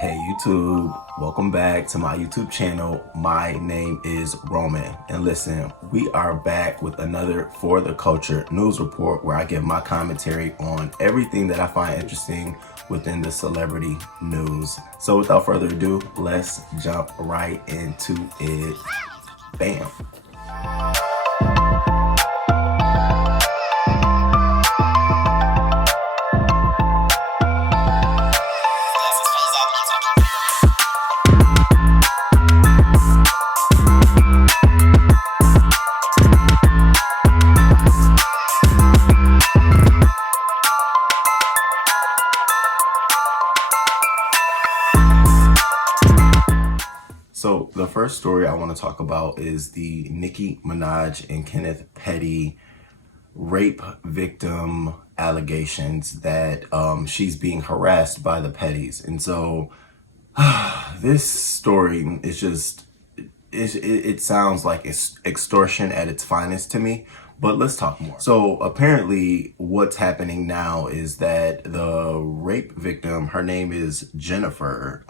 Hey YouTube, welcome back to my YouTube channel. My name is Roman, and listen, we are back with another For the Culture news report where I give my commentary on everything that I find interesting within the celebrity news. So without further ado, let's jump right into it. Bam. So the first story I want to talk about is the Nicki Minaj and Kenneth Petty rape victim allegations that she's being harassed by the Pettys. And so this story is just, it sounds like it's extortion at its finest to me. But let's talk more. So apparently what's happening now is that the rape victim, her name is Jennifer.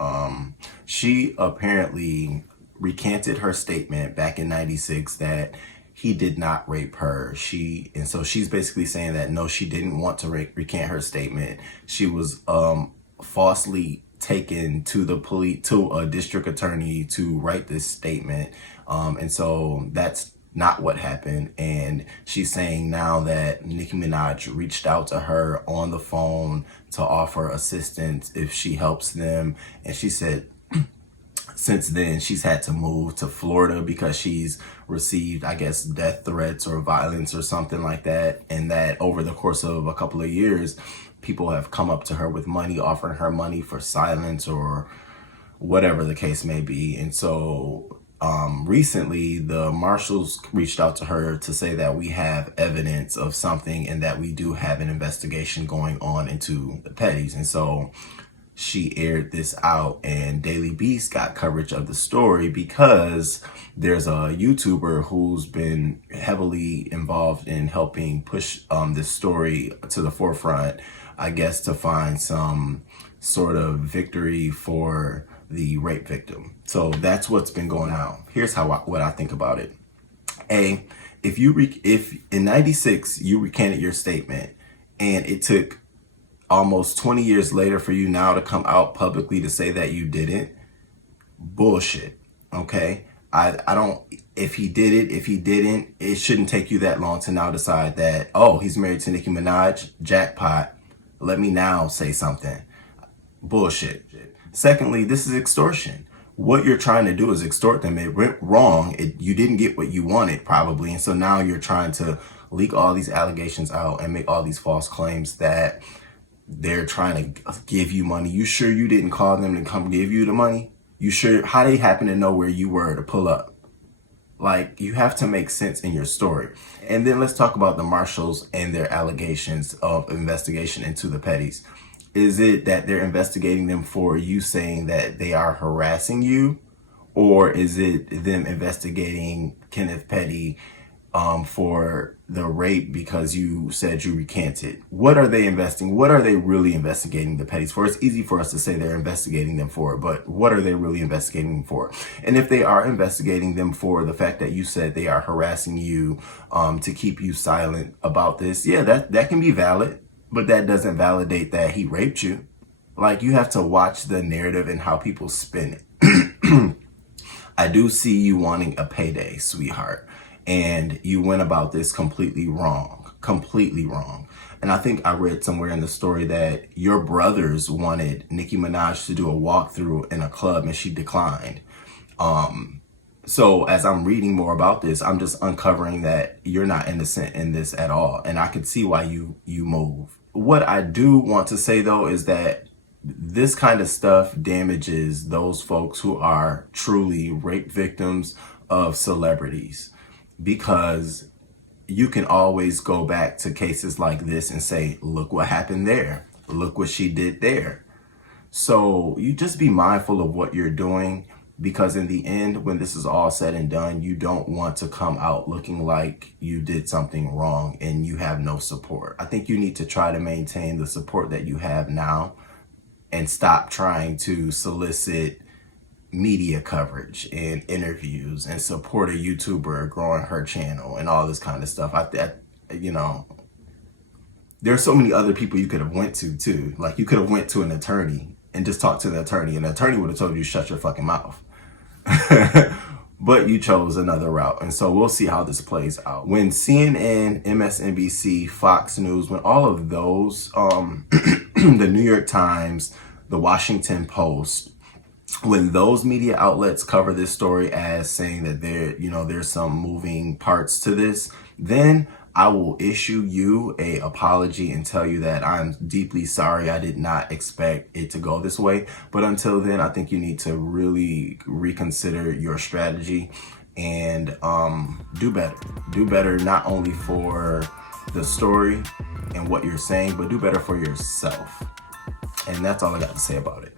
She apparently recanted her statement back in '96 that he did not rape her. And so she's basically saying that no, she didn't want to recant her statement. She was falsely taken to the police, to a district attorney to write this statement. And so that's not what happened. And she's saying now that Nicki Minaj reached out to her on the phone to offer assistance if she helps them. And she said since then she's had to move to Florida because she's received, I guess, death threats or violence or something like that. And that over the course of a couple of years, people have come up to her with money, offering her money for silence or whatever the case may be. And so recently the marshals reached out to her to say that we have evidence of something and that we do have an investigation going on into the Pettys. And so she aired this out, and Daily Beast got coverage of the story because there's a YouTuber who's been heavily involved in helping push this story to the forefront, I guess, to find some sort of victory for the rape victim. So that's what's been going on. Here's what I think about it. If in '96 you recanted your statement and it took almost 20 years later for you now to come out publicly to say that you didn't, bullshit. Okay, I don't, if he did it, if he didn't, it shouldn't take you that long to now decide that, oh, he's married to Nicki Minaj, jackpot, let me now say something. Bullshit. Secondly, this is extortion. What you're trying to do is extort them. It went wrong. You didn't get what you wanted probably. And so now you're trying to leak all these allegations out and make all these false claims that they're trying to give you money. You sure you didn't call them to come give you the money? You sure? How they happen to know where you were to pull up? Like, you have to make sense in your story. And then let's talk about the marshals and their allegations of investigation into the Pettys. Is it that they're investigating them for you saying that they are harassing you? Or is it them investigating Kenneth Petty for the rape because you said you recanted? What are they really investigating the Pettys for? It's easy for us to say they're investigating them for, but what are they really investigating them for? And if they are investigating them for the fact that you said they are harassing you to keep you silent about this, yeah, that can be valid. But that doesn't validate that he raped you. Like, you have to watch the narrative and how people spin it. I do see you wanting a payday, sweetheart. And you went about this completely wrong. And I think I read somewhere in the story that your brothers wanted Nicki Minaj to do a walkthrough in a club and she declined. So as I'm reading more about this, I'm just uncovering that you're not innocent in this at all. And I could see why you move. What I do want to say, though, is that this kind of stuff damages those folks who are truly rape victims of celebrities, because you can always go back to cases like this and say, look what happened there. Look what she did there. So you just be mindful of what you're doing, because in the end, when this is all said and done, you don't want to come out looking like you did something wrong and you have no support. I think you need to try to maintain the support that you have now and stop trying to solicit media coverage and interviews and support a YouTuber growing her channel and all this kind of stuff. You know, there's so many other people you could have went to too. Like, you could have went to an attorney and just talked to the attorney, and the attorney would have told you shut your fucking mouth. But you chose another route, and so we'll see how this plays out. When CNN, MSNBC, Fox News, when all of those, the New York Times, the Washington Post, when those media outlets cover this story as saying that there's some moving parts to this, then I will issue you a apology and tell you that I'm deeply sorry. I did not expect it to go this way. But until then, I think you need to really reconsider your strategy and do better. Do better, not only for the story and what you're saying, but do better for yourself. And that's all I got to say about it.